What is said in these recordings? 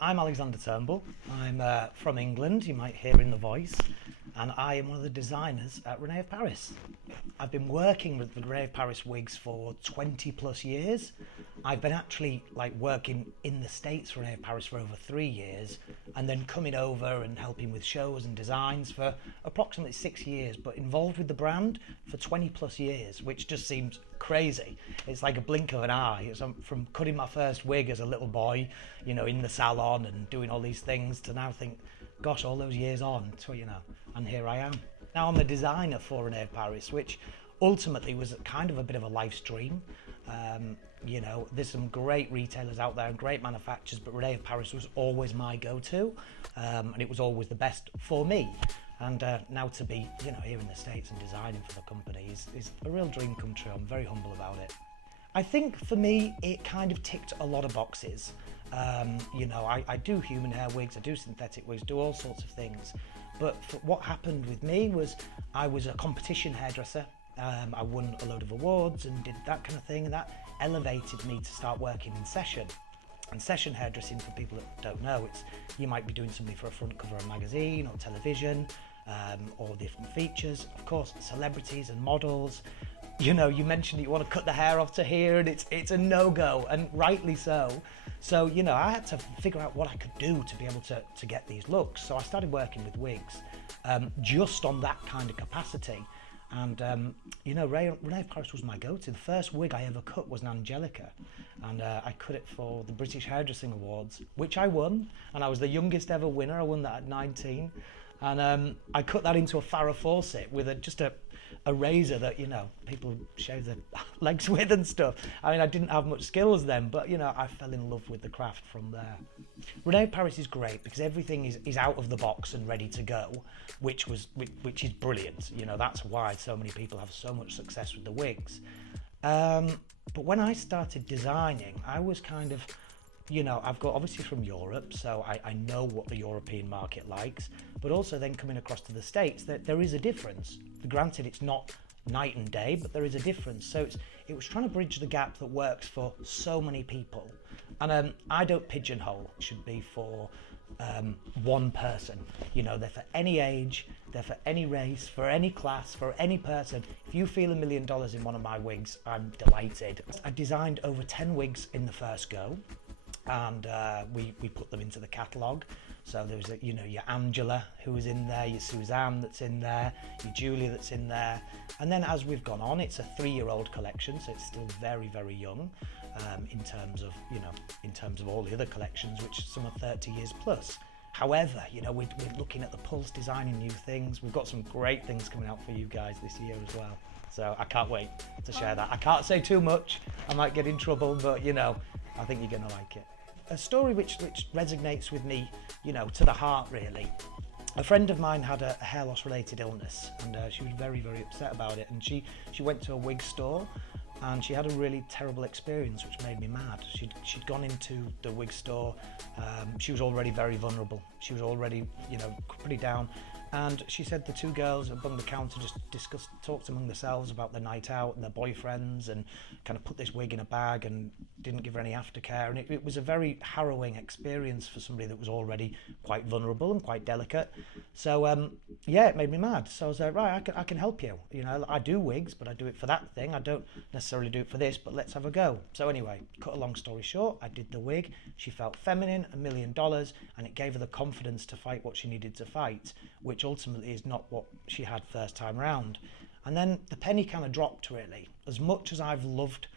I'm Alexander Turnbull. I'm from England, you might hear in the voice, and I am one of the designers at Rene of Paris. I've been working with the Rene of Paris wigs for 20 plus years. I've been actually working in the States for Rene of Paris for over 3 years, and then coming over and helping with shows and designs for approximately 6 years, but involved with the brand for 20 plus years, which just seems crazy. It's like a blink of an eye. It's from cutting my first wig as a little boy, in the salon and doing all these things, to now think, gosh, all those years on, and here I am. Now I'm a designer for Rene of Paris, which ultimately was kind of a bit of a life dream. There's some great retailers out there and great manufacturers, but Rene of Paris was always my go-to, and it was always the best for me. And now to be, here in the States and designing for the company is a real dream come true. I'm very humble about it. I think for me, it kind of ticked a lot of boxes. I do human hair wigs, I do synthetic wigs, do all sorts of things. But what happened with me was I was a competition hairdresser. I won a load of awards and did that kind of thing, and that elevated me to start working in session. And session hairdressing, for people that don't know, you might be doing something for a front cover of a magazine or television, or different features, of course, celebrities and models. You mentioned that you want to cut the hair off to here, and it's a no-go, and rightly so. So, I had to figure out what I could do to be able to get these looks. So I started working with wigs, just on that kind of capacity. And, Rene of Paris was my go-to. The first wig I ever cut was an Angelica, and I cut it for the British Hairdressing Awards, which I won, and I was the youngest ever winner. I won that at 19. And I cut that into a Farrah faucet with just a razor that, people shave their legs with and stuff. I mean, I didn't have much skills then, but, I fell in love with the craft from there. Rene of Paris is great because everything is out of the box and ready to go, which is brilliant. That's why so many people have so much success with the wigs. But when I started designing, I was kind of, I've got obviously from Europe, so I know what the European market likes, but also then coming across to the States, there is a difference. Granted, it's not night and day, but there is a difference. So it was trying to bridge the gap that works for so many people. And I don't pigeonhole. It should be for one person. They're for any age, they're for any race, for any class, for any person. If you feel $1 million in one of my wigs, I'm delighted. I designed over 10 wigs in the first go. And we put them into the catalogue. So there was your Angela who was in there, your Suzanne that's in there, your Julia that's in there. And then as we've gone on, it's a 3-year-old collection, so it's still very, very young in terms of all the other collections, which some are 30 years plus. However, we're looking at the pulse, designing new things. We've got some great things coming out for you guys this year as well. So I can't wait to share that. I can't say too much, I might get in trouble, but I think you're going to like it. A story which resonates with me, to the heart really. A friend of mine had a hair loss related illness, and she was very, very upset about it. And she went to a wig store, and she had a really terrible experience which made me mad. She'd gone into the wig store. She was already very vulnerable. She was already, pretty down. And she said the two girls among the counter just talked among themselves about their night out and their boyfriends, and kind of put this wig in a bag and didn't give her any aftercare. And it was a very harrowing experience for somebody that was already quite vulnerable and quite delicate. So it made me mad. So I was like, right, I can help you. I do wigs, but I do it for that thing. I don't necessarily do it for this, but let's have a go. So anyway, cut a long story short, I did the wig. She felt feminine, $1 million, and it gave her the confidence to fight what she needed to fight, which ultimately is not what she had first time round. And then the penny kind of dropped really. As much as I've loved,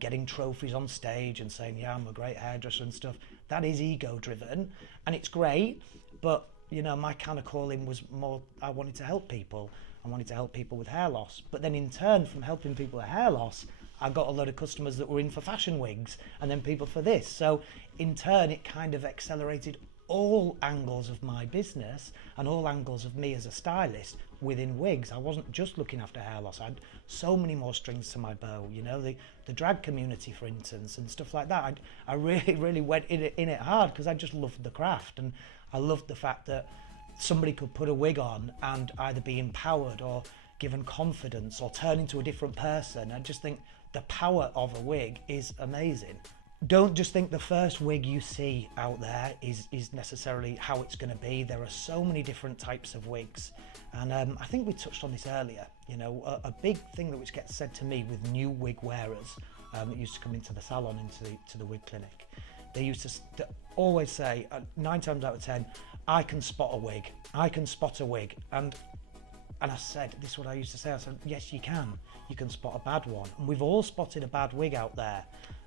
getting trophies on stage and saying, yeah, I'm a great hairdresser and stuff, that is ego driven, and it's great, but my kind of calling was more, I wanted to help people. I wanted to help people with hair loss. But then in turn, from helping people with hair loss, I got a lot of customers that were in for fashion wigs, and then people for this. So in turn, it kind of accelerated all angles of my business and all angles of me as a stylist within wigs. I wasn't just looking after hair loss. I had so many more strings to my bow, the drag community, for instance, and stuff like that. I really, really went in it hard because I just loved the craft, and I loved the fact that somebody could put a wig on and either be empowered or given confidence or turn into a different person. I just think the power of a wig is amazing. Don't just think the first wig you see out there is necessarily how it's going to be. There are so many different types of wigs, and I think we touched on this earlier. You know, a big thing that which gets said to me with new wig wearers that used to come into the salon, into the wig clinic, they used to always say, 9 times out of 10, I can spot a wig. I can spot a wig. And I said, this is what I used to say. I said, yes, you can. You can spot a bad one. And we've all spotted a bad wig out there.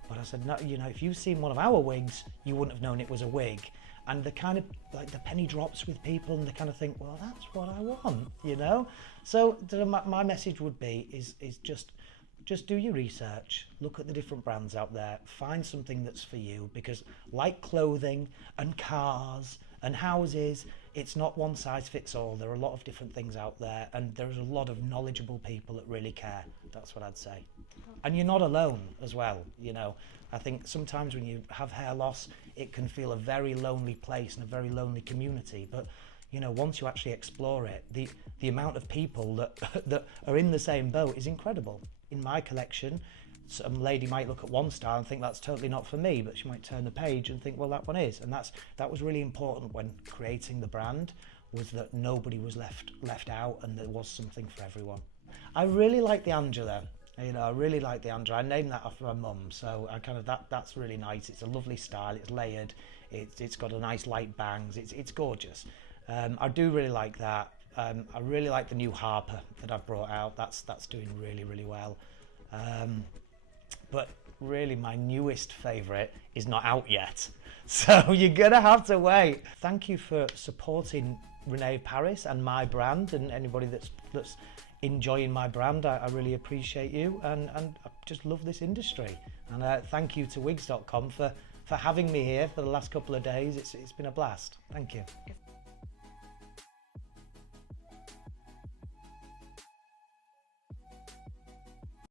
But I said, no, you know, if you've seen one of our wigs, you wouldn't have known it was a wig. And the kind of, like, the penny drops with people, and they kind of think, well, that's what I want, you know? So my message would be, is just do your research, look at the different brands out there, find something that's for you, because like clothing and cars and houses, it's not one size fits all. There are a lot of different things out there, and there's a lot of knowledgeable people that really care. That's what I'd say. And you're not alone as well, you know. I think sometimes when you have hair loss, it can feel a very lonely place and a very lonely community, but you know, once you actually explore it, the amount of people that are in the same boat is incredible. In my collection, some lady might look at one style and think that's totally not for me, but she might turn the page and think, well, that one is. And that was really important when creating the brand, was that nobody was left out, and there was something for everyone. I really like the Angela. You know, I really like the Angela. I named that after my mum, so I kind of that's really nice. It's a lovely style. It's layered. It's got a nice light bangs. It's gorgeous. I do really like that. I really like the new Harper that I've brought out. That's doing really, really well. But really, my newest favourite is not out yet, so you're gonna have to wait. Thank you for supporting Rene Paris and my brand, and anybody that's enjoying my brand. I really appreciate you, and I just love this industry. And thank you to Wigs.com for having me here for the last couple of days. It's been a blast. Thank you.